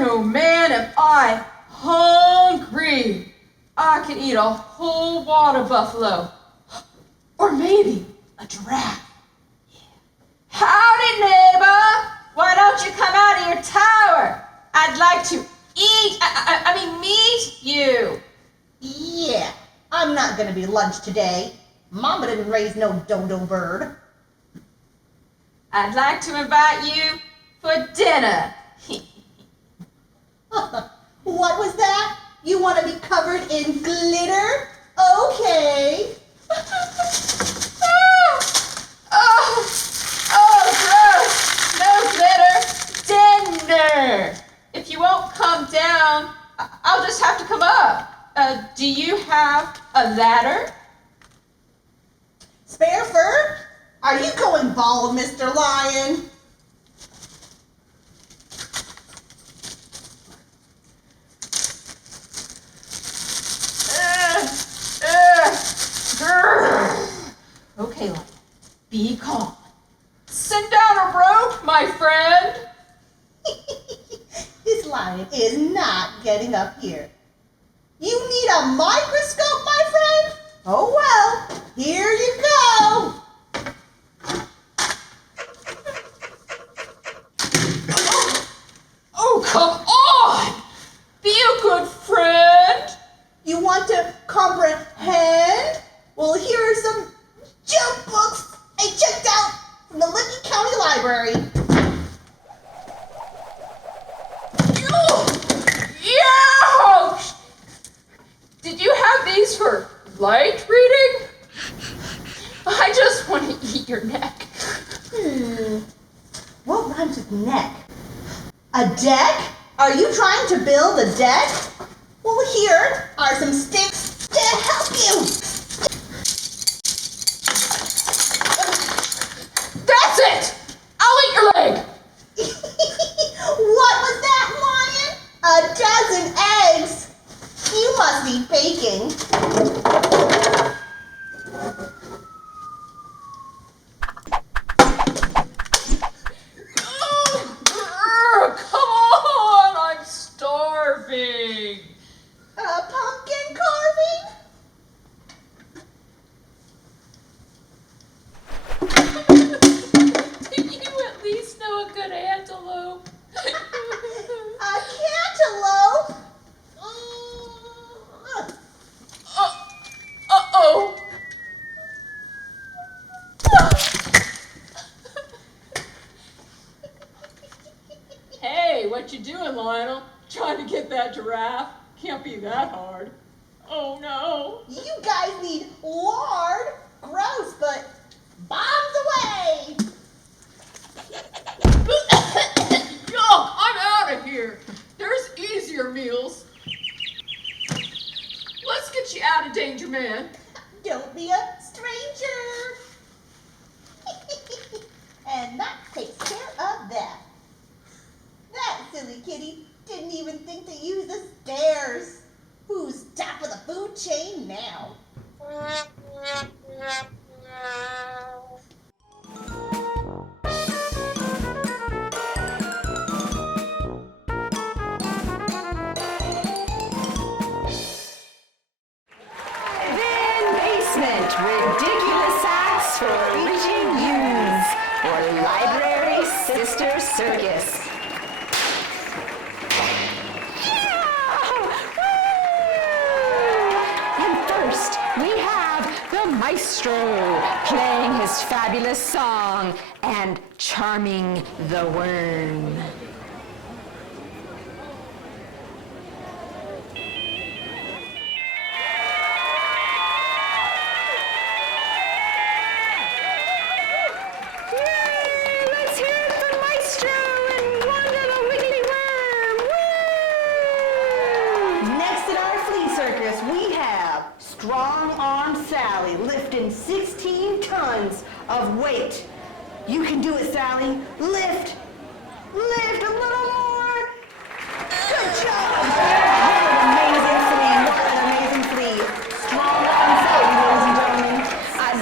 oh man, am I hungry. I could eat a whole water buffalo. Or maybe a giraffe. Yeah. Howdy, neighbor. Why don't you come out of your tower? I'd like to meet you. Yeah, I'm not gonna be lunch today. Mama didn't raise no dodo bird. I'd like to invite you for dinner. What was that? You want to be covered in glitter? Okay. Gross! No glitter. Dinner. If you won't come down, I'll just have to come up. Do you have a ladder? Spare fur? Are you going bald, Mr. Lion? Okay, Lion, be calm. Send down a rope, my friend. This lion is not getting up here. You need a microscope, my friend? Oh well, here you go. Oh, come on! Be a good friend. You want to comprehend? Well, here are some junk books I checked out from the Licking County Library. Ouch! Did you have these for light reading? I just want to eat your neck. What rhymes with neck? A deck? Are you trying to build a deck? Well, here are some sticks to help you. That's it! I'll eat your leg! What was that, Lion? A dozen eggs? You must be baking. Come on! I'm starving! Pumpkin carving? Do you at least know a good antelope? A cantaloupe? Uh-oh! Hey, what you doing, Lionel? Trying to get that giraffe? Can't be that hard. Oh no! You guys need lard? Gross, but bombs away! Yuck! I'm out of here! There's easier meals. Let's get you out of danger, man. Don't be a stranger. And that takes care of that. That silly kitty didn't even think to use the stairs. Who's top of the food chain now? Ridiculous acts for reaching youths or Library Sister Circus. And first, we have the maestro playing his fabulous song and charming the worm. Strong-armed Sally lifting 16 tons of weight. You can do it, Sally. Lift. Lift a little more. Good job. What an amazing flea. What an amazing flea. Strong-armed Sally, ladies and gentlemen.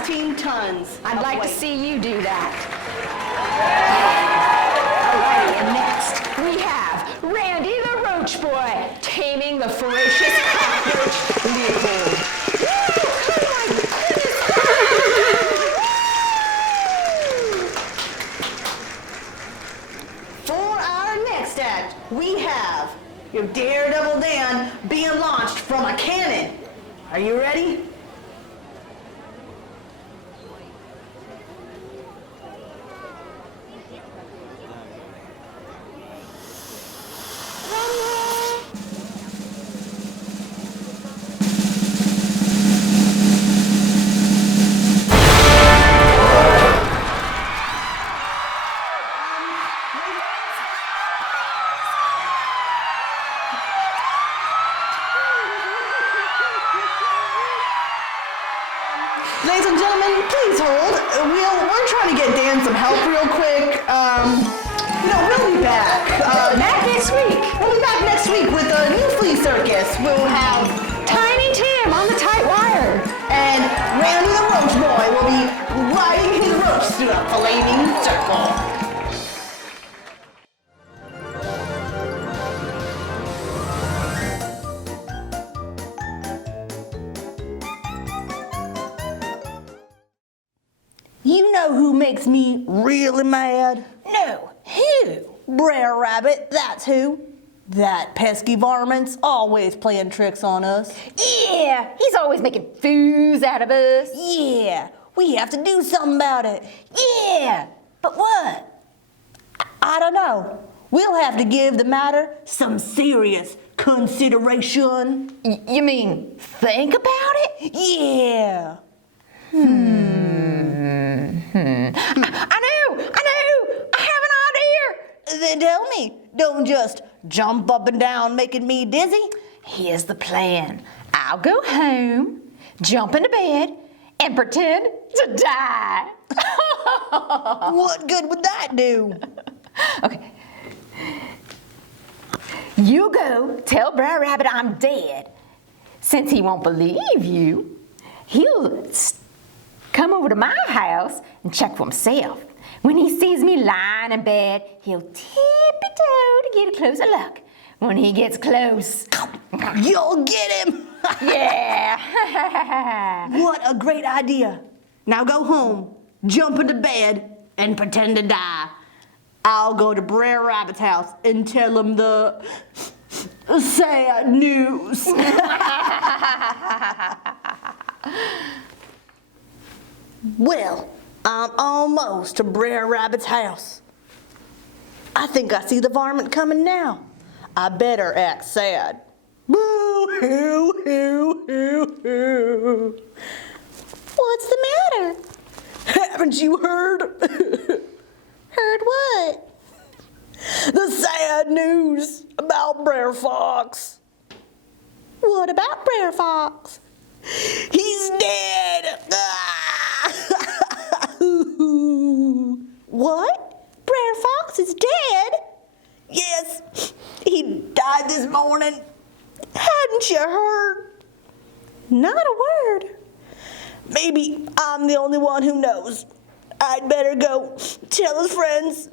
16 tons. I'd like weight. to see you do that. Alrighty, and next we have Randy the Leopold. For our next act, we have your Daredevil Dan being launched from a cannon. Are you ready? Ladies and gentlemen, please hold. We're trying to get Dan some help real quick. We'll be back. Back next week. We'll be back next week with a new flea circus. We'll have Tiny Tim on the tight wire. and Randy the Roach Boy will be riding his roach through a flaming circle. You know who makes me really mad? No, who? Brer Rabbit, that's who. That pesky varmint's always playing tricks on us. Yeah, he's always making fools out of us. Yeah, we have to do something about it. Yeah, but what? I don't know. We'll have to give the matter some serious consideration. You mean think about it? Yeah. I know! I have an idea! Then tell me, don't just jump up and down making me dizzy. Here's the plan. I'll go home, jump into bed, and pretend to die. What good would that do? Okay. You go tell Brer Rabbit I'm dead. Since he won't believe you, he'll come over to my house and check for himself. When he sees me lying in bed, he'll tippy-toe to get a closer look. When he gets close, You'll get him. yeah. What a great idea. Now go home, jump into bed, and pretend to die. I'll go to Brer Rabbit's house and tell him the sad news. Well, I'm almost to Brer Rabbit's house. I think I see the varmint coming now. I better act sad. Boo hoo hoo hoo hoo. What's the matter? Haven't you heard? Heard what? The sad news about Brer Fox. What about Brer Fox? He's dead. What? Brer Fox is dead? Yes, he died this morning. Hadn't you heard? Not a word. Maybe I'm the only one who knows. I'd better go tell his friends.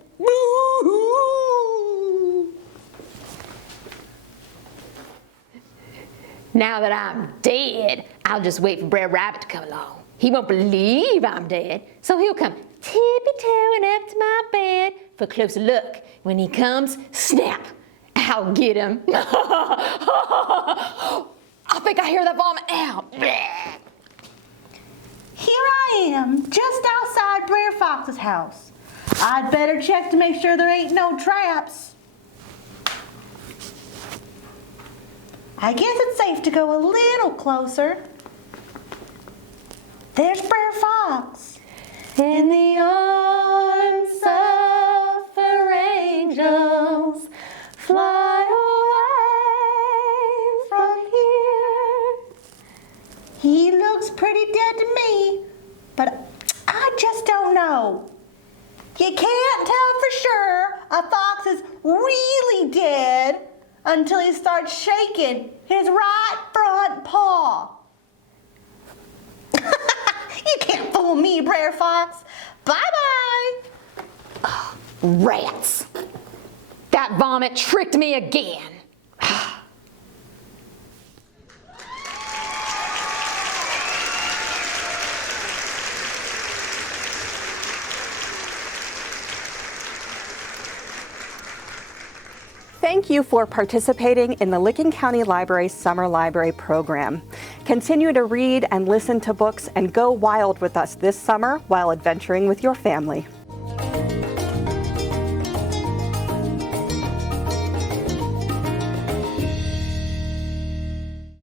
Now that I'm dead, I'll just wait for Brer Rabbit to come along. He won't believe I'm dead, so he'll come tippy-toeing up to my bed for a closer look. When he comes, snap, I'll get him. I think I hear that vomit now. Here I am, just outside Brer Fox's house. I'd better check to make sure there ain't no traps. I guess it's safe to go a little closer. There's Brer Fox. In the arms of her angels, fly away from here. He looks pretty dead to me, but I just don't know. You can't tell for sure a fox is really dead until he starts shaking his right front paw. You can't fool me, Brer Fox. Bye-bye. Rats. That vomit tricked me again. Thank you for participating in the Licking County Library Summer Library Program. Continue to read and listen to books and go wild with us this summer while adventuring with your family.